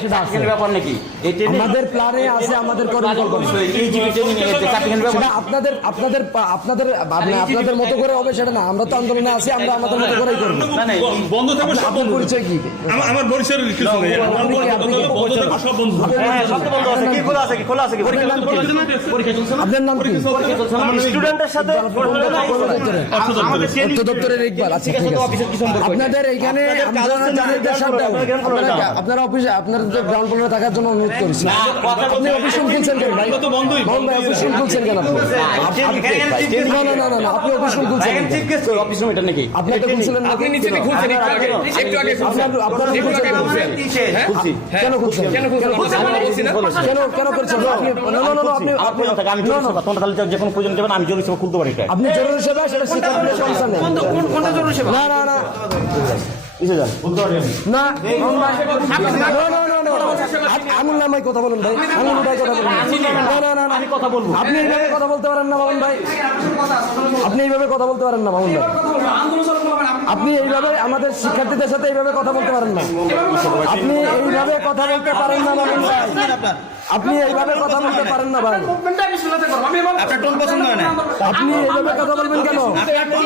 সেটা আছে। চাকরির ব্যাপার নাকি? আমাদের প্ল্যানে আছে আমাদের কর্মকল্পনা এই জিবি ট্রেনিং চাকরির ব্যাপার সেটা আপনাদের আপনাদের পা- আপনাদের আপনাদের মতো করে হবে সেটা না আমরা তো আন্দোলনে আছি আমরা আমাদের মতো করেই করব। না না এই- বন্ধ থাকবে আপনার বন্ধ পরিচয় কি? আমার আমার কিছু নেই আমার আপনি কি- আপনি কি- বন্ধ থাকবে। সব বন্ধ হ্যাঁ আপনার নাম কি? স্টুডেন্টের সাথে অর্থ দপ্তরের ইকবাল আচ্ছা? আপনাদের আপনারা floor আপনারা- এটা। আপনারা গ্রাউন্ড ফ্লোরে থাকার জন্য অনুরোধ করেছি। আপনি অফিস রুম খুলছেন কেন ভাই? তো বন্ধই। মোহন ভাই অফিস রুম খুলছেন কেন আপনি? না না না না না আপনি অফিস রুম খুলছেন কেন? ঠিক আছে অফিস রুম এটা নাকি? আপনি খুলছিলেন না আপনি নিচে খুলছেন একটু আগে আপনার খুলছেন। কেন? খুলছেন? খুলছি কেন খুলছেন? কেন কেন কেন করছেন? না না না আপনি আপনি থাকে আমি জরুরি সেবা তোমরা তাহলে যে কোনো প্রয়োজন আমি জরুরি সেবা খুলতে পারি। আপনি জরুরি সেবা সেটা স্বীকার করে সমস্যা নেই। কোনটা জরুরি সেবা? না না না। না না না আঙুল নামাই কথা বলুন ভাই। আঙুল উঠাই কথা বলুন। না না না আমি কথা বলব। আপনি এইভাবে কথা বলতে পারেন না মামুন ভাই। আপনি এইভাবে কথা বলতে পারেন না মামুন ভাই। আপনি এইভাবে আমাদের শিক্ষার্থীদের সাথে এইভাবে কথা বলতে পারেন না। আপনি এইভাবে কথা বলতে পারেন না মামুন ভাই। আপনি এইভাবে কথা বলতে পারেন না ভাই আপনার টোন পছন্দ হয় না? আপনি এইভাবে কথা বলবেন কেন? আপনি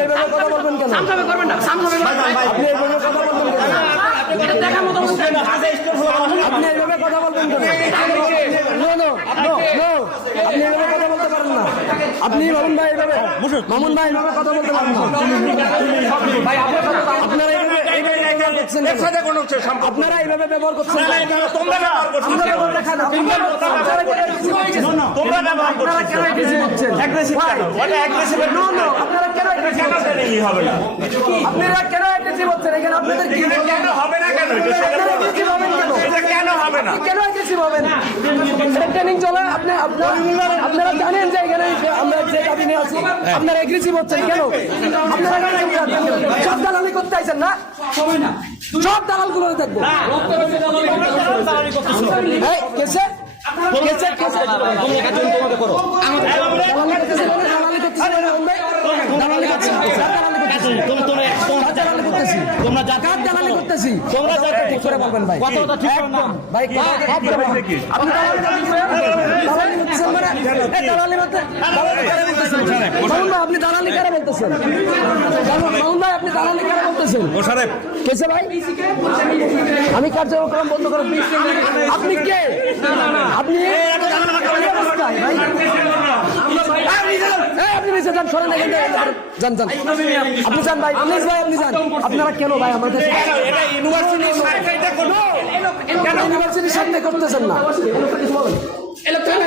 এইভাবে কথা বলবেন কেন? আপনি এইভাবে কথা বলবেন কেন আপনি এইভাবে কথা বলবেন কেন No, no, no, no. আপনি এইভাবে কথা বলতে পারেন না আপনি মামুন ভাই এইভাবে মামুন ভাই এইভাবে কথা বলতে পারেন না আপনারা এইভাবে ব্যবহার করছেন আপনারা এইভাবে ব্যবহার করছেন কেন? আপনারা? এখানে আপনাদের কেন হবে না কেন আপনারা aggressive হবেন কেন? এটা কেন হবে না আপনি কেন aggressive হবেন? training চলে, আপনি- আপনারা- আপনারা জানেন যে এখানে আমরা যে কাবিনে আছি, আপনারা aggressive হচ্ছেন কেন? আপনারা aggressive হচ্ছেন কেন? সব দালালি করতে আইছেন না? সব দেখব কেসে? কেসে, কেসে? দালালি করতেছে করতেছি? কার দালালি করতেছি? তোমরা দালালি করতেছি? তোমরা যা ঠিক করে বলবেন ভাই কথাটা ঠিক করো না। ভাই আপনি দালালি করতেছেন? মানে? দালালি করতে- দালালি কারে বলতেছেন? মামুন ভাই, আপনি দালালি কারে বলতেছেন? মামুন- মামুন ভাই আপনি দালালি কারে বলতেছেন? কেসে ভাই? আমি কার্যক্রম বন্ধ করে। আপনি কে? আপনি যান। ভাই। প্লিজ ভাই যান। আপনারা কেন ভাই আমাদের ইউনিভার্সিটির সামনে করতেছেন না।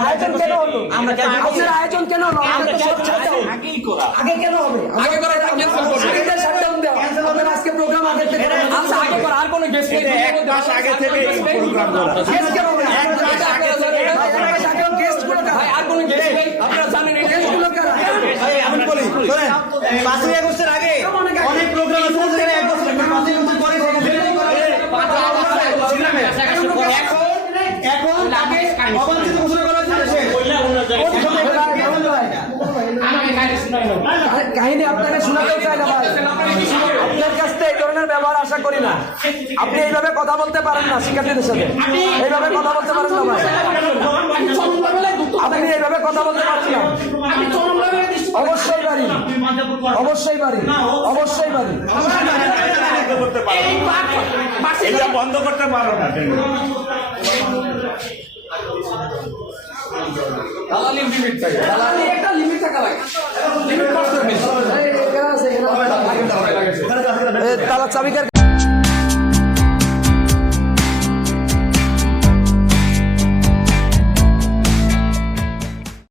আয়োজন কেন হলো? আমরা কেন আপনার আয়োজন কেন হলো? আগেই করা আগে কেন হবে? আগে করা করবে। আগে। আজকে প্রোগ্রাম আগে থেকে আচ্ছা আগে কর আর কোনো গেস্ট নেই আগে থেকে প্রোগ্রাম করা Guest কেন হবে? এক মাস আগে থেকে ভাই, এক মাস আগেও guest গুলো কারা? ভাই আর কোনো গেস্ট নেই আপনারা জানেন এই Guest গুলো কারা? আমি বলি শোনেন পাঁচই আগস্টের আগে অনেক প্রোগ্রাম আছে যেখানে এক বছর পাঁচই আগস্ট পরে এখন এখন অবাঞ্ছিত ঘোষণা করা হয়েছে দেশে। আরে কাহিনী আপনাকে শোনাতেও চাই না ভাই। আপনার কাছ থেকে এই ধরনের ব্যবহার আশা করি না। আপনি এইভাবে কথা বলতে পারেন না শিক্ষার্থীদের সাথে। এইভাবে কথা বলতে পারেন না ভাই। আপনি এইভাবে কথা বলতে পারেন না। অবশ্যই পারি। অবশ্যই পারি। অবশ্যই পারি। এটা বন্ধ করতে পারো না দালালির লিমিট একটা লিমিট থাকা লাগে তালা চাবিকার